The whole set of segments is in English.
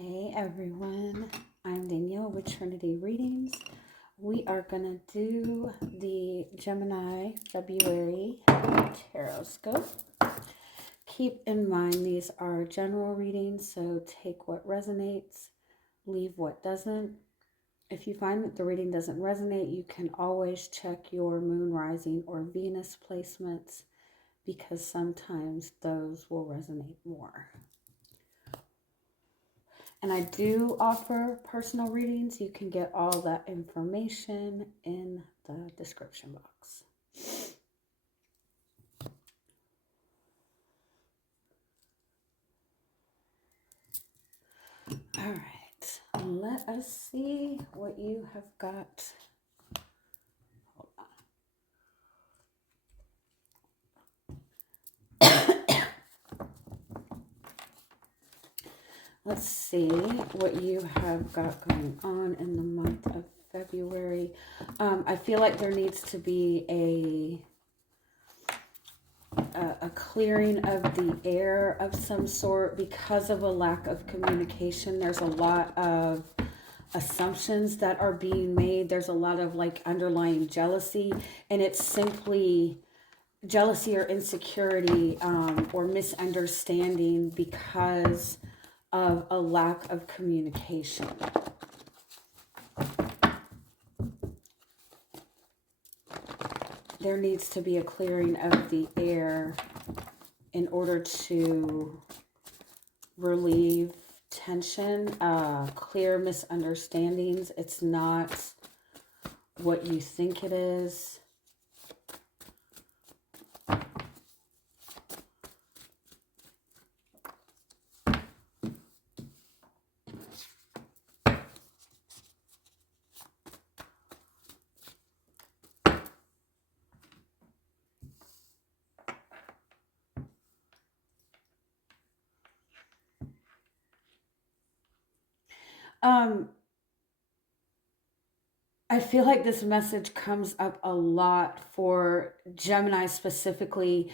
Hey everyone, I'm Danielle with Trinity Readings. We are going to do the Gemini February Tarot Scope. Keep in mind these are general readings, so take what resonates, leave what doesn't. If you find that the reading doesn't resonate, you can always check your moon, rising, or Venus placements because sometimes those will resonate more. And I do offer personal readings. You can get all that information in the description box. All right, let us see what you have got. Hold on. Let's see what you have got going on in the month of February. I feel like there needs to be a clearing of the air of some sort because of a lack of communication. There's a lot of assumptions that are being made. There's a lot of like underlying jealousy, and it's simply jealousy or insecurity or misunderstanding because of a lack of communication. There needs to be a clearing of the air in order to relieve tension, clear misunderstandings. It's not what you think it is. I feel like this message comes up a lot for Gemini specifically.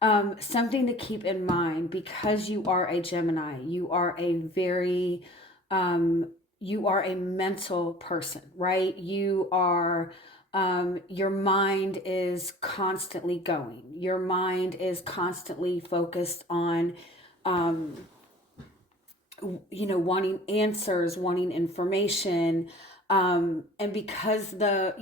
Something to keep in mind, because you are a Gemini, you are a very, you are a mental person, right? You are, your mind is constantly going. Your mind is constantly focused on, wanting answers, wanting information, and because the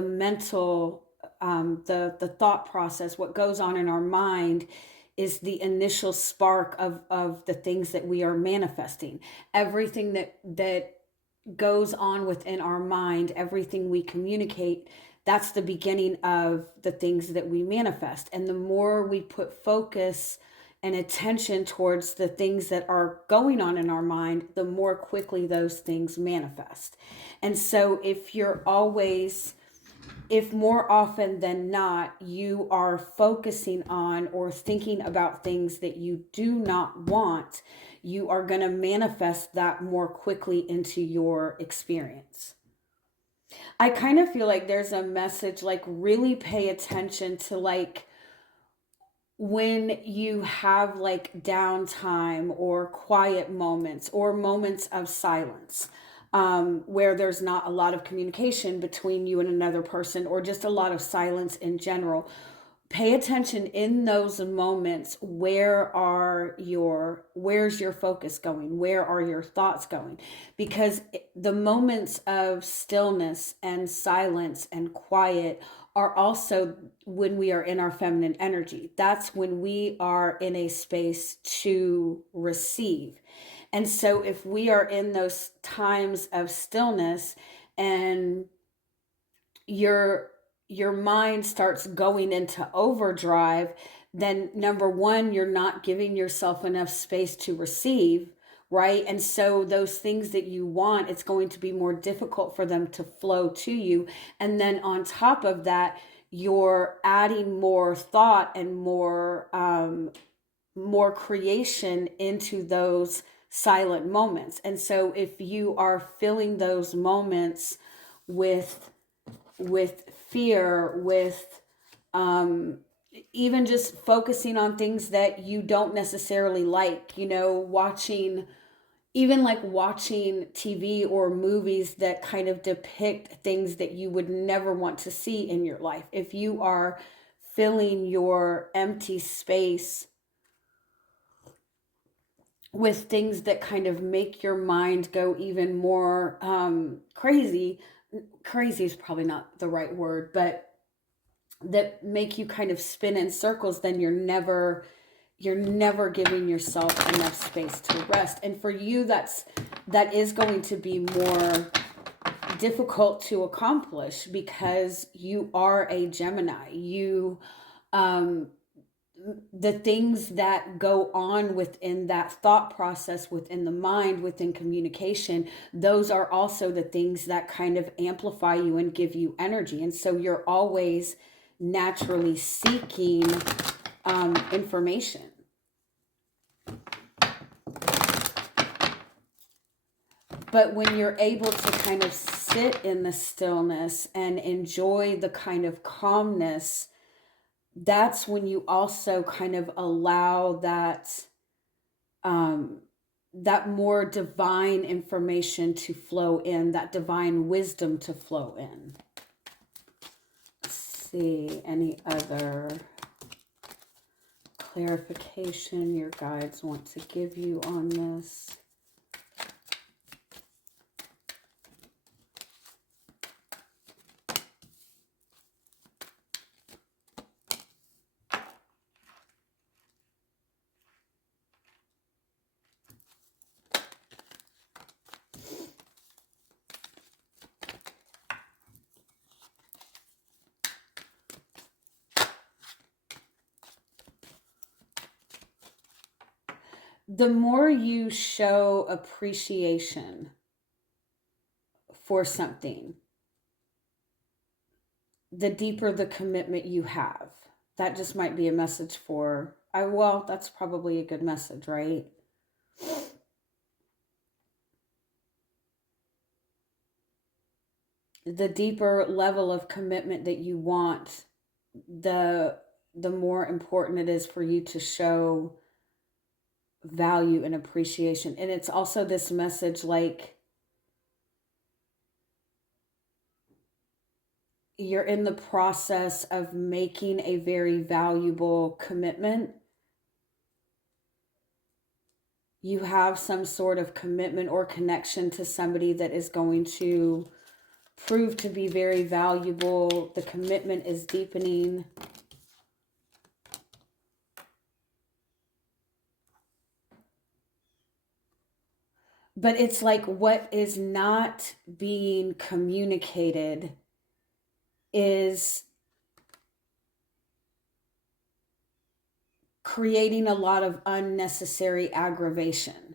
mental, the thought process, what goes on in our mind is the initial spark of the things that we are manifesting. Everything that goes on within our mind, everything we communicate, that's the beginning of the things that we manifest. And the more we put focus and attention towards the things that are going on in our mind, the more quickly those things manifest. And so if more often than not, you are focusing on or thinking about things that you do not want, you are going to manifest that more quickly into your experience. I kind of feel like there's a message, like really pay attention to like, when you have like downtime or quiet moments or moments of silence, where there's not a lot of communication between you and another person, or just a lot of silence in general, pay attention in those moments. Where's your focus going? Where are your thoughts going? Because the moments of stillness and silence and quiet are also when we are in our feminine energy. That's when we are in a space to receive. And so if we are in those times of stillness and your mind starts going into overdrive, then number one, you're not giving yourself enough space to receive, right? And so those things that you want, it's going to be more difficult for them to flow to you. And then on top of that, you're adding more thought and more creation into those silent moments. And so if you are filling those moments with fear, with even just focusing on things that you don't necessarily like, watching even like watching TV or movies that kind of depict things that you would never want to see in your life. If you are filling your empty space with things that kind of make your mind go even more crazy. Crazy is probably not the right word, but that make you kind of spin in circles, then you're never giving yourself enough space to rest. And for you, that is going to be more difficult to accomplish because you are a Gemini. You the things that go on within that thought process, within the mind, within communication, those are also the things that kind of amplify you and give you energy. And so you're always naturally seeking information. But when you're able to kind of sit in the stillness and enjoy the kind of calmness, that's when you also kind of allow that that more divine information to flow in, that divine wisdom to flow in. Let's see, any other clarification your guides want to give you on this? The more you show appreciation for something, the deeper the commitment you have. That just might be a message for, well, that's probably a good message, right? The deeper level of commitment that you want, the more important it is for you to show value and appreciation. And it's also this message like you're in the process of making a very valuable commitment. You have some sort of commitment or connection to somebody that is going to prove to be very valuable. The commitment is deepening. But it's like what is not being communicated is creating a lot of unnecessary aggravation.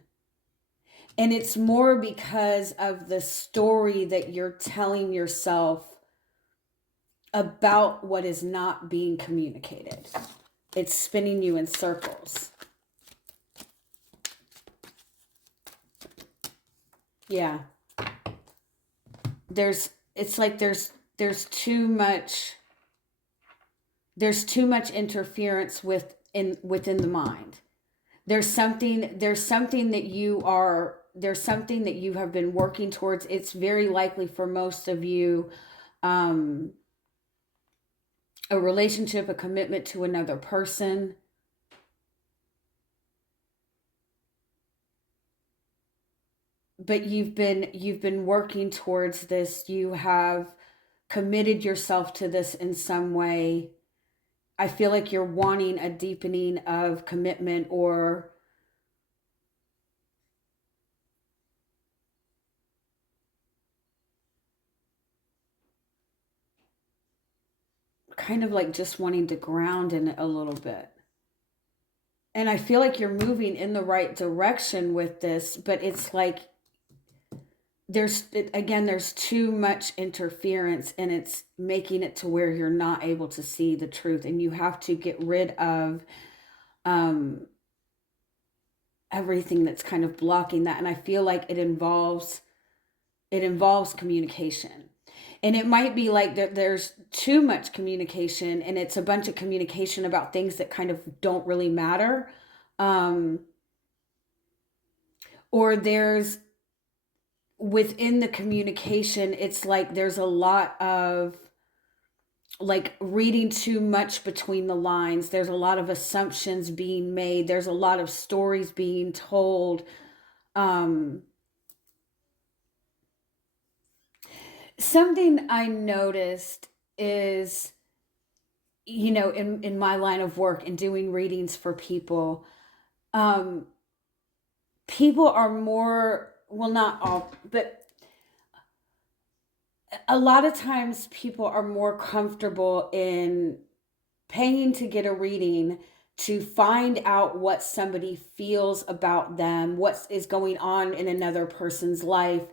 And it's more because of the story that you're telling yourself about what is not being communicated. It's spinning you in circles. Yeah. It's like there's too much interference within the mind. There's something that you have been working towards. It's very likely for most of you a relationship, a commitment to another person. But you've been working towards this. You have committed yourself to this in some way. I feel like you're wanting a deepening of commitment, or kind of like just wanting to ground in it a little bit. And I feel like you're moving in the right direction with this, but it's like there's too much interference, and it's making it to where you're not able to see the truth, and you have to get rid of everything that's kind of blocking that. And I feel like it involves communication. And it might be like there's too much communication, and it's a bunch of communication about things that kind of don't really matter. or there's within the communication, it's like there's a lot of like reading too much between the lines. There's a lot of assumptions being made. There's a lot of stories being told. Um, Something I noticed is, in my line of work and doing readings for people, um, people are more, well, not all, but a lot of times people are more comfortable in paying to get a reading to find out what somebody feels about them, what is going on in another person's life,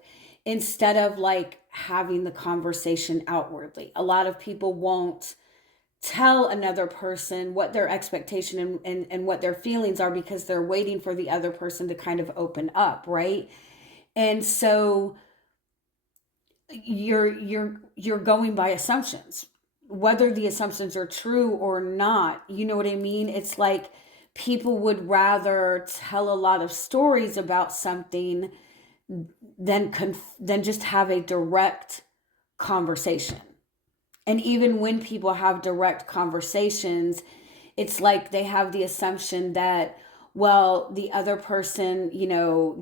instead of like having the conversation outwardly. A lot of people won't tell another person what their expectation and what their feelings are because they're waiting for the other person to kind of open up, right? And so you're going by assumptions, whether the assumptions are true or not. You know what I mean? It's like people would rather tell a lot of stories about something than just have a direct conversation. And even when people have direct conversations, it's like they have the assumption that, well, the other person,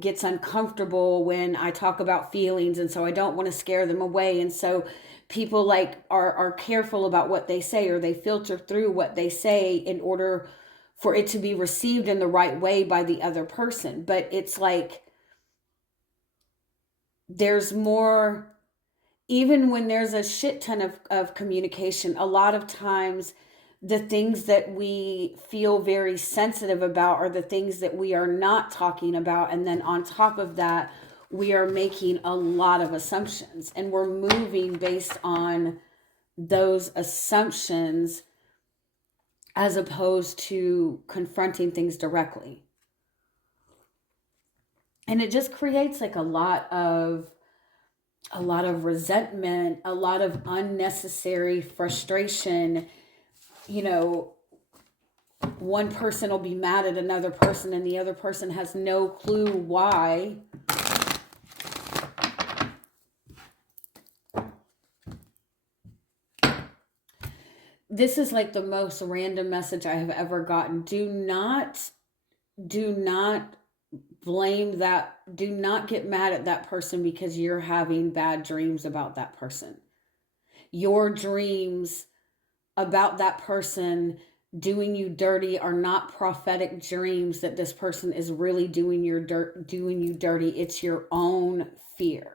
gets uncomfortable when I talk about feelings, and so I don't want to scare them away. And so people like are careful about what they say, or they filter through what they say in order for it to be received in the right way by the other person. But it's like there's more, even when there's a shit ton of communication, a lot of times the things that we feel very sensitive about are the things that we are not talking about. And then on top of that, we are making a lot of assumptions, and we're moving based on those assumptions as opposed to confronting things directly. And it just creates like a lot of resentment, a lot of unnecessary frustration. One person will be mad at another person and the other person has no clue why. This is like the most random message I have ever gotten. Do not blame that. Do not get mad at that person because you're having bad dreams about that person. Your dreams about that person doing you dirty are not prophetic dreams that this person is really doing you dirty. It's your own fear.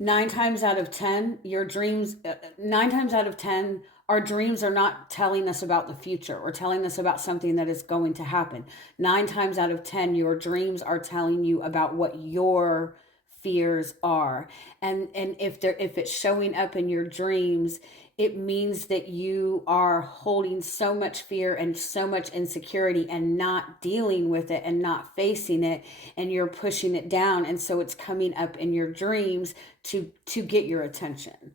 9 times out of 10, your dreams, 9 times out of 10, our dreams are not telling us about the future or telling us about something that is going to happen. 9 times out of 10, your dreams are telling you about what your fears are. And if it's showing up in your dreams, it means that you are holding so much fear and so much insecurity and not dealing with it and not facing it, and you're pushing it down, and so it's coming up in your dreams to get your attention.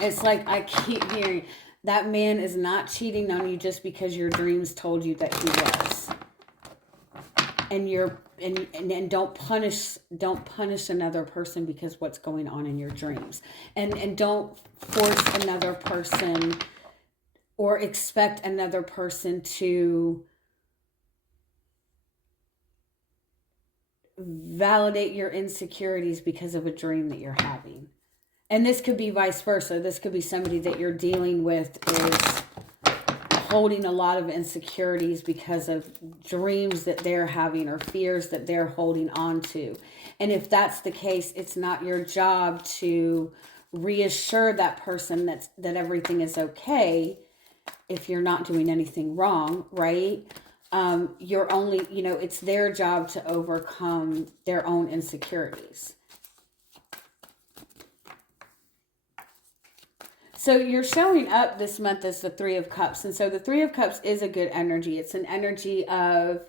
It's like I keep hearing that man is not cheating on you just because your dreams told you that he was. And don't punish another person because what's going on in your dreams. And don't force another person or expect another person to validate your insecurities because of a dream that you're having. And this could be vice versa. This could be somebody that you're dealing with is holding a lot of insecurities because of dreams that they're having or fears that they're holding on to. And if that's the case, it's not your job to reassure that person that everything is okay if you're not doing anything wrong, right? You're only, it's their job to overcome their own insecurities. So you're showing up this month as the Three of Cups. And so the Three of Cups is a good energy. It's an energy of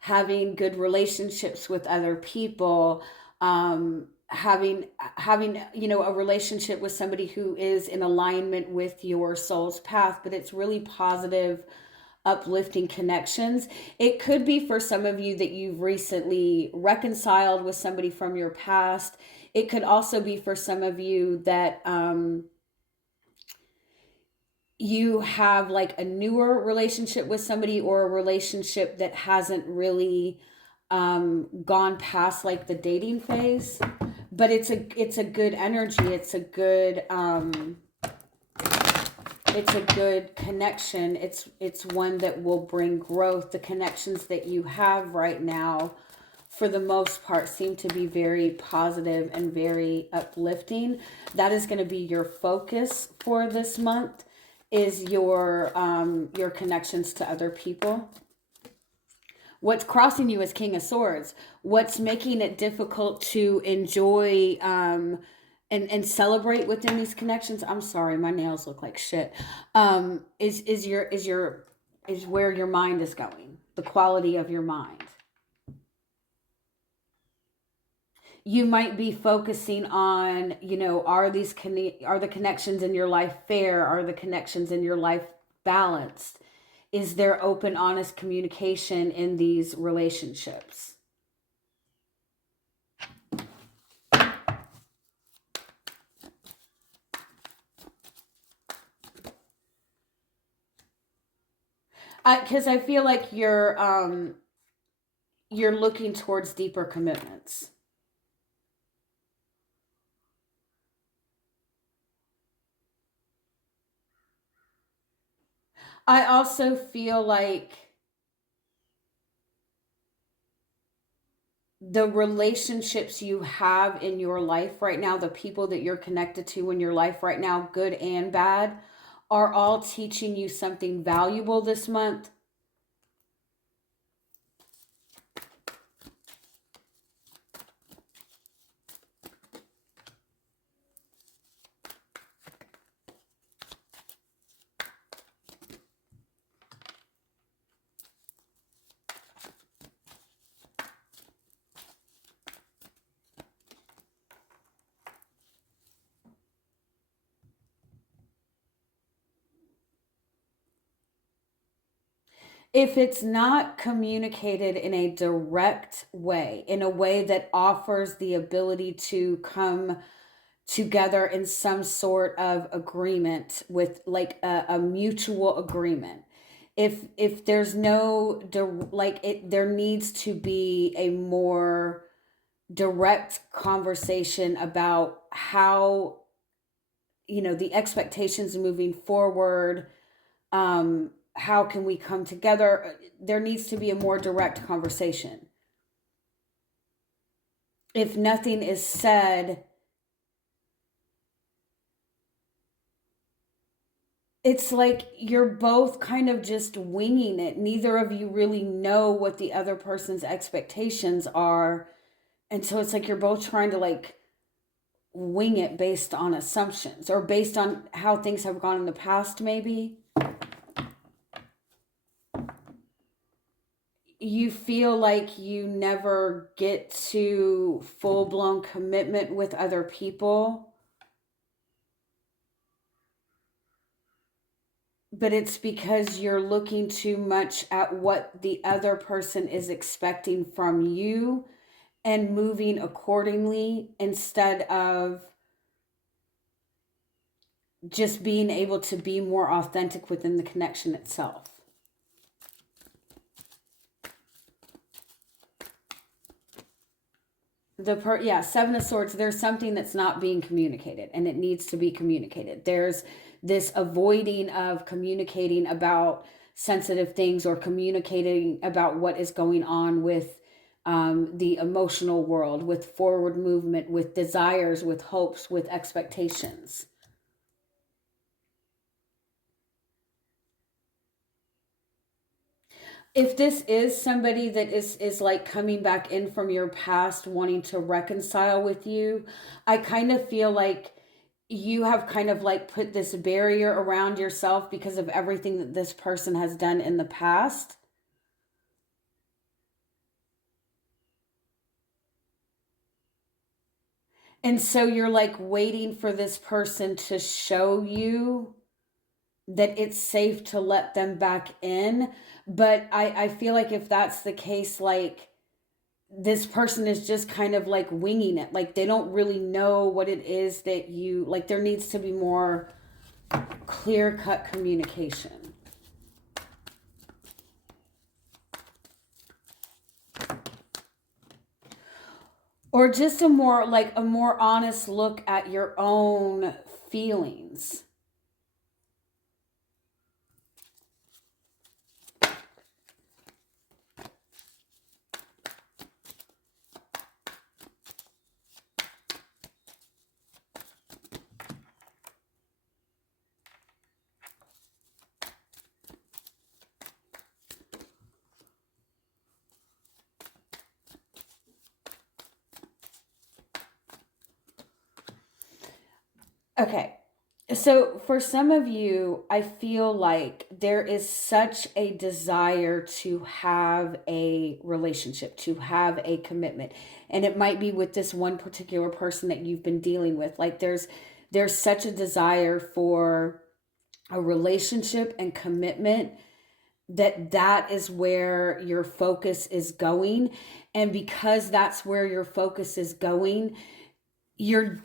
having good relationships with other people, having a relationship with somebody who is in alignment with your soul's path. But it's really positive uplifting connections. It could be for some of you that you've recently reconciled with somebody from your past. It could also be for some of you that you have like a newer relationship with somebody, or a relationship that hasn't really gone past like the dating phase. But it's a good energy. It's a good connection. It's one that will bring growth. The connections that you have right now, for the most part, seem to be very positive and very uplifting. That is going to be your focus for this month, is your connections to other people. What's crossing you is King of Swords. What's making it difficult to enjoy and celebrate within these connections? I'm sorry, my nails look like shit. Is where your mind is going, the quality of your mind. You might be focusing on, are the connections in your life fair? Are the connections in your life balanced? Is there open, honest communication in these relationships? Because I feel like you're looking towards deeper commitments. I also feel like the relationships you have in your life right now, the people that you're connected to in your life right now, good and bad, are all teaching you something valuable this month. If it's not communicated in a direct way, in a way that offers the ability to come together in some sort of agreement, with like a mutual agreement, if there's no there needs to be a more direct conversation about how, the expectations moving forward. How can we come together? There needs to be a more direct conversation. If nothing is said, it's like you're both kind of just winging it. Neither of you really know what the other person's expectations are. And so it's like you're both trying to like wing it based on assumptions, or based on how things have gone in the past, maybe. You feel like you never get to full-blown commitment with other people, but it's because you're looking too much at what the other person is expecting from you and moving accordingly, instead of just being able to be more authentic within the connection itself. Seven of Swords, there's something that's not being communicated, and it needs to be communicated. There's this avoiding of communicating about sensitive things, or communicating about what is going on with the emotional world, with forward movement, with desires, with hopes, with expectations. If this is somebody that is like coming back in from your past, wanting to reconcile with you, I kind of feel like you have kind of like put this barrier around yourself because of everything that this person has done in the past. And so you're like waiting for this person to show you that it's safe to let them back in. But I feel like if that's the case, like this person is just kind of like winging it. Like they don't really know what it is that you like. There needs to be more clear cut communication. Or just a more honest look at your own feelings. Okay. So for some of you, I feel like there is such a desire to have a relationship, to have a commitment. And it might be with this one particular person that you've been dealing with. Like there's such a desire for a relationship and commitment that is where your focus is going. And because that's where your focus is going, you're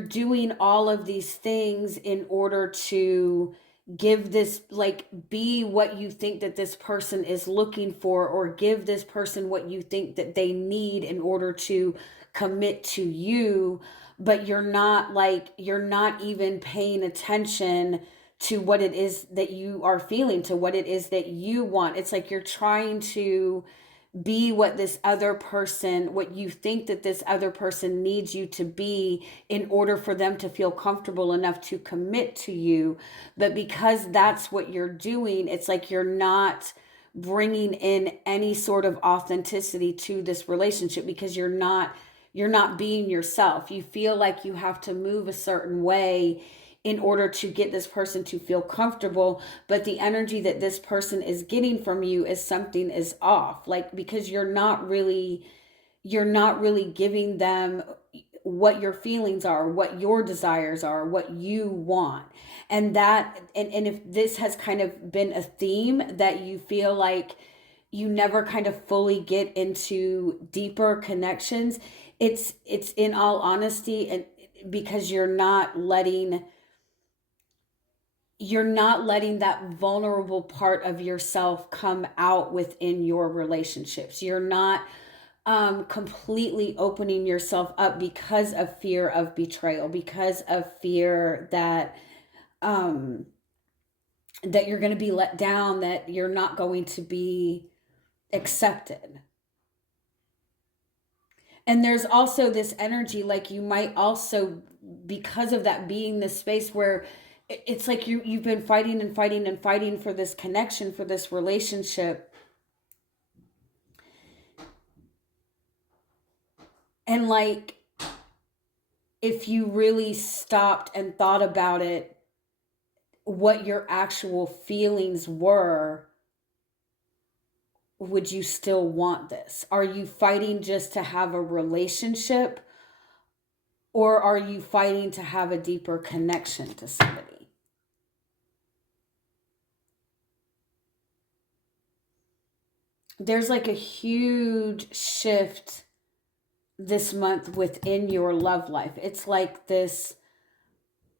doing all of these things in order to give this, like, be what you think that this person is looking for, or give this person what you think that they need in order to commit to you. But you're not even paying attention to what it is that you are feeling, to what it is that you want. It's like you're trying to be what this other person, what you think that this other person needs you to be in order for them to feel comfortable enough to commit to you. But because that's what you're doing, it's like you're not bringing in any sort of authenticity to this relationship, because you're not being yourself. You feel like you have to move a certain way in order to get this person to feel comfortable, but the energy that this person is getting from you is something is off, like, because you're not really giving them what your feelings are, what your desires are, what you want. And if this has kind of been a theme that you feel like you never kind of fully get into deeper connections, it's in all honesty, and because you're not letting that vulnerable part of yourself come out within your relationships. You're not completely opening yourself up because of fear of betrayal, because of fear um, that you're going to be let down, that you're not going to be accepted. And there's also this energy, like you might also, because of that, being this space where it's like you've been fighting and fighting and fighting for this connection, for this relationship. And like, if you really stopped and thought about it, what your actual feelings were, would you still want this? Are you fighting just to have a relationship, or are you fighting to have a deeper connection to somebody? There's like a huge shift this month within your love life. It's like this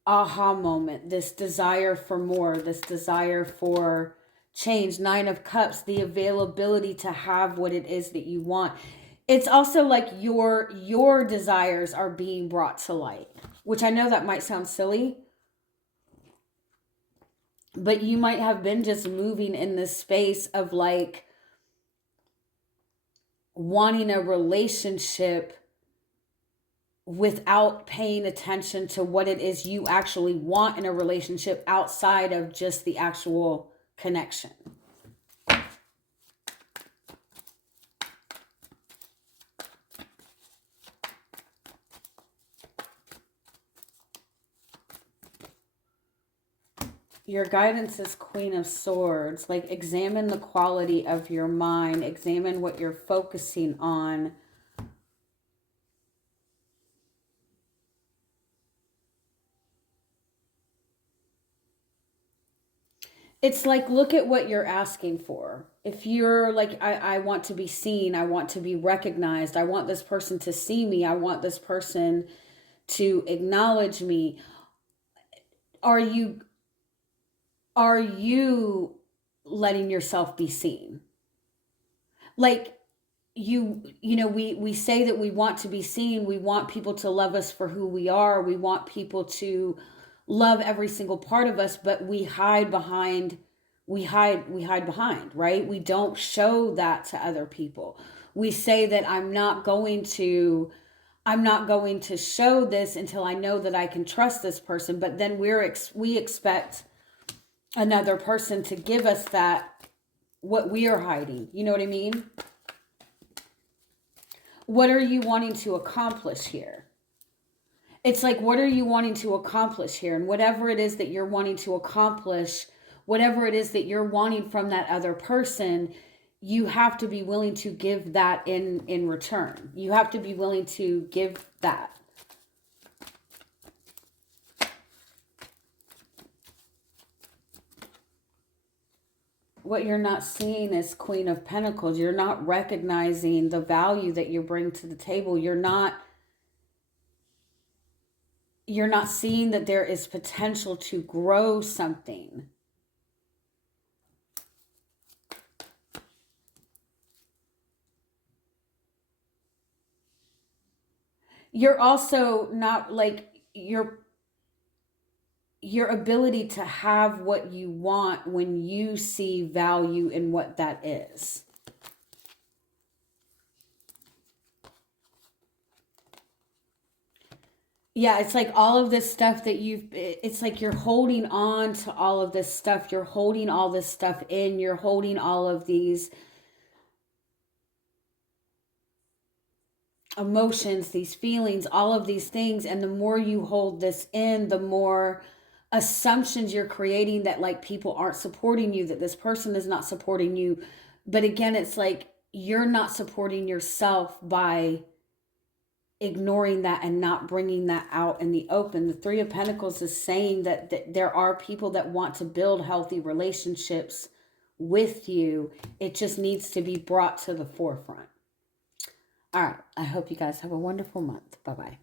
aha moment, this desire for more, this desire for change. Nine of Cups, the availability to have what it is that you want. It's also like your desires are being brought to light, which I know that might sound silly, but you might have been just moving in this space of like wanting a relationship without paying attention to what it is you actually want in a relationship outside of just the actual connection. Your guidance is Queen of Swords. Like, examine the quality of your mind, examine what you're focusing on. It's like, look at what you're asking for. If you're like, I want to be seen, I want to be recognized, I want this person to see me, I want this person to acknowledge me. Are you are you letting yourself be seen? Like, we say that we want to be seen, we want people to love us for who we are, we want people to love every single part of us, but we hide behind, right? We don't show that to other people. We say that I'm not going to show this until I know that I can trust this person, but then we expect another person to give us that, what we are hiding. You know what I mean? What are you wanting to accomplish here? It's like, what are you wanting to accomplish here? And whatever it is that you're wanting to accomplish, whatever it is that you're wanting from that other person, you have to be willing to give that in return. You have to be willing to give that. What you're not seeing is Queen of Pentacles. You're not recognizing the value that you bring to the table. You're not seeing that there is potential to grow something. You're also not like your ability to have what you want when you see value in what that is. Yeah, it's like all of this stuff that it's like you're holding on to all of this stuff. You're holding all this stuff in. You're holding all of these emotions, these feelings, all of these things. And the more you hold this in, the more assumptions you're creating that like people aren't supporting you, that this person is not supporting you. But again, it's like you're not supporting yourself by ignoring that and not bringing that out in the open. The Three of Pentacles is saying that there are people that want to build healthy relationships with you. It just needs to be brought to the forefront. All right. I hope you guys have a wonderful month. Bye-bye.